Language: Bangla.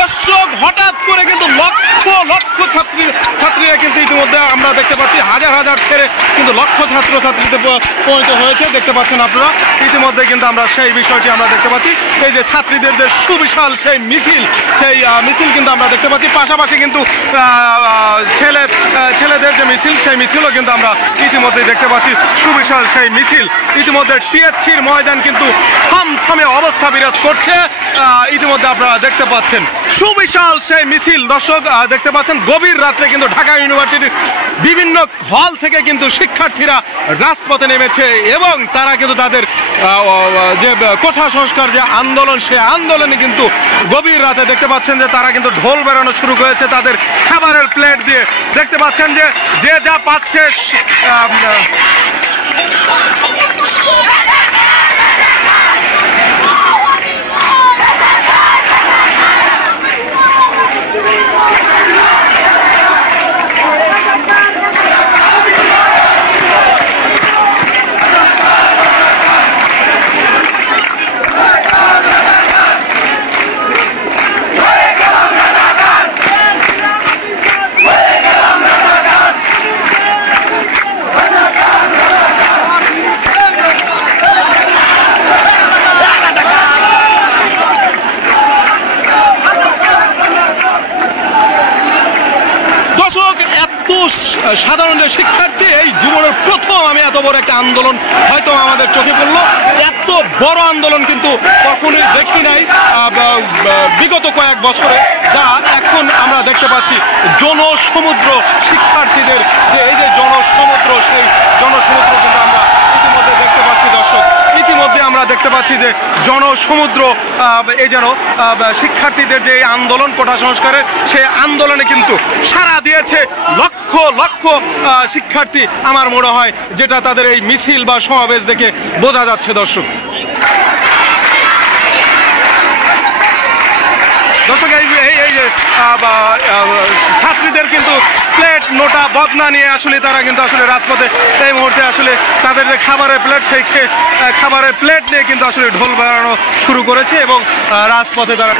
দর্শক হঠাৎ করে কিন্তু লক্ষ লক্ষ ছাত্রীরা কিন্তু ইতিমধ্যে আমরা দেখতে পাচ্ছি হাজার হাজার ছেড়ে কিন্তু লক্ষ ছাত্রছাত্রীতে পরিণত হয়েছে দেখতে পাচ্ছেন আপনারা ইতিমধ্যে কিন্তু আমরা সেই বিষয়টি আমরা দেখতে পাচ্ছি এই যে ছাত্রীদের যে সুবিশাল সেই মিছিল কিন্তু আমরা দেখতে পাচ্ছি পাশাপাশি কিন্তু ছেলেদের যে মিছিল সেই মিছিলও কিন্তু আমরা ইতিমধ্যে দেখতে পাচ্ছি সুবিশাল সেই মিছিল ইতিমধ্যে টিএসসির ময়দান কিন্তু থমথমে অবস্থা বিরাজ করছে ইতিমধ্যে আপনারা দেখতে পাচ্ছেন সুবিশাল সেই মিছিল দর্শক দেখতে পাচ্ছেন গভীর রাত্রে কিন্তু ঢাকা ইউনিভার্সিটির বিভিন্ন হল থেকে কিন্তু শিক্ষার্থীরা রাজপথে নেমেছে এবং তারা কিন্তু তাদের যে কোঠা সংস্কার যে আন্দোলন সেই আন্দোলনে কিন্তু গভীর রাতে দেখতে পাচ্ছেন যে তারা কিন্তু ঢোল বেরোনো শুরু করেছে তাদের খাবারের প্লেট দিয়ে দেখতে পাচ্ছেন যে যা পাচ্ছে সাধারণ যে শিক্ষার্থী এই জীবনের প্রথম আমি এত বড় একটা আন্দোলন হয়তো আমাদের চোখে পড়লো এত বড় আন্দোলন কিন্তু কখনোই দেখি নাই বিগত কয়েক বছরে যা এখন আমরা দেখতে পাচ্ছি জনসমুদ্র শিক্ষার্থীদের যে এই যে জনসমুদ্র সেই জনসমুদ্র কিন্তু আমরা ইতিমধ্যে দেখতে পাচ্ছি দর্শক ইতিমধ্যে আমরা দেখতে পাচ্ছি যে জনসমুদ্র এই যেন শিক্ষার্থীদের যে আন্দোলন কোটা সংস্কারের সেই আন্দোলনে কিন্তু সাড়া দিয়েছে লক্ষ লক্ষ শিক্ষার্থী আমার মনে হয় যেটা তাদের এই মিছিল বা সমাবেশ দেখে বোঝা যাচ্ছে দর্শক দর্শক এই যে ছাত্রীদের কিন্তু প্লেট নোটা বদনা নিয়ে আসলে তারা কিন্তু আসলে রাজপথে এই মুহূর্তে আসলে তাদের যে খাবারের প্লেট সেই খাবারের প্লেট নিয়ে কিন্তু আসলে ঢোল বাজানো শুরু করেছে এবং রাজপথে তারা